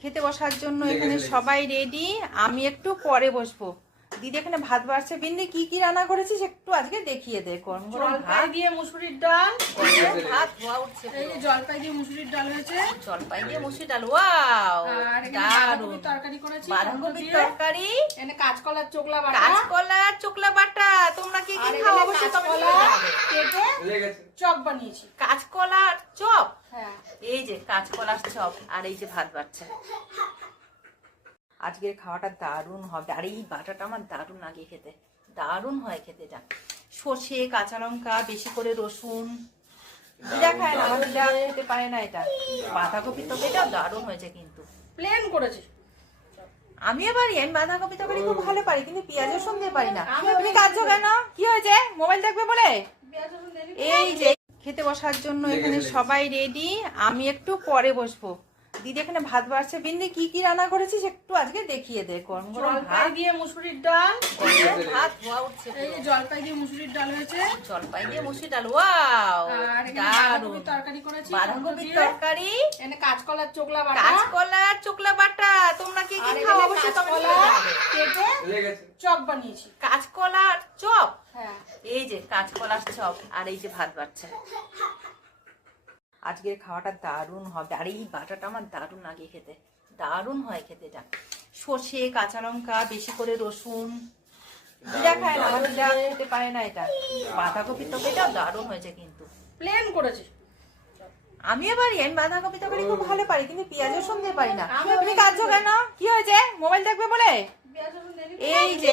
খেতে বসার জন্য এখানে সবাই রেডি। আমি একটু পরে বসবো। দিদি এখানে ভাত বাড়ছে। বিন্দি কি কি রান্না করেছিস একটু আজকে দেখিয়ে দে। গরম গরম জলপাই দিয়ে মুসুরির ডাল, ভাত ধোয়া উঠছে। এই যে জলপাই দিয়ে মুসুরির ডাল হয়েছে, জলপাই দিয়ে মুসুরি ডাল, ওয়াও আর এখানে দারুণ। বাঁধাকপির তরকারি করেছি, বাঁধাকপির তরকারি, এখানে কাঁচকলার চোকলা বাটা, কাঁচকলার চোকলা বাটা। তোমরা কি কি আর খাও এখানে অবশ্যই কাঁচকলা কমেন্টে কেটে চপ বানিয়েছি। কাঁচকলার চপ, হ্যাঁ, এই যে কাঁচকলার চপ, আর এই যে ভাত বাড়ছে। আজকের খাওয়াটা দারুণ হবে। আর এই বাটাটা আমার দারুণ লাগে খেতে, দারুণ হয় খেতে। এটা সর্ষে, কাঁচা লঙ্কা, বেশি করে রসুন। দিদা খায় না, আমার দিদা খেতে পারে না এটা। বাঁধাকপির তরকারিটাও দারুণ হয়েছে কিন্তু। প্লেন করেছি। আমিও পারি, আমি বাঁধাকপি তরকারি খুব ভালো পারি, কিন্তু পেঁয়াজ রসুন দিয়ে পারি না। আমিও তুমি কাঁদছো কেন? কি হয়েছে? মোবাইল দেখবে বলে? পেঁয়াজ রসুন দিয়ে দিই। এই যে খেতে বসার জন্য এখানে সবাই রেডি। আমি একটু পরে বসবো। দিদি এখানে ভাত বাড়ছে। বিন্দি কি কি রান্না করেছিস একটু আজকে দেখিয়ে দে। গরম গরম জলপাই ভাত, দিয়ে মুসুরির ডাল, ভাত ধোয়া উঠছে। এই যে জলপাই দিয়ে মুসুরির ডাল হয়েছে, জলপাই দিয়ে মুসুরি ডাল, ওয়াও আর এখানে দারুণ। বাঁধাকপির তরকারি করেছি, বাঁধাকপির তরকারি, এখানে কাঁচকলার চোকলা বাটা, কাঁচকলার চোকলা বাটা। তোমরা কি কি আর খাও এখানে অবশ্যই কাঁচকলা কমেন্টে কেটে চপ বানিয়েছি। কাঁচকলার চপ, হ্যাঁ, এই যে কাঁচকলার চপ, আর এই যে ভাত বাড়ছে। আজকের খাওয়াটা দারুণ হবে। আর এই বাটাটা আমার দারুণ লাগে খেতে, দারুণ হয় খেতে। এটা সর্ষে, কাঁচা লঙ্কা, বেশি করে রসুন। দিদা খায় না, আমার দিদা খেতে পারে না এটা। বাঁধাকপির তরকারিটাও দারুণ হয়েছে কিন্তু। প্লেন করেছি। আমিও পারি, আমি বাঁধাকপি তরকারি খুব ভালো পারি, কিন্তু পেঁয়াজ রসুন দিয়ে পারি না। আমিও তুমি কাঁদছো কেন? কি হয়েছে? মোবাইল দেখবে বলে? পেঁয়াজ রসুন দিয়ে দিই। এই যে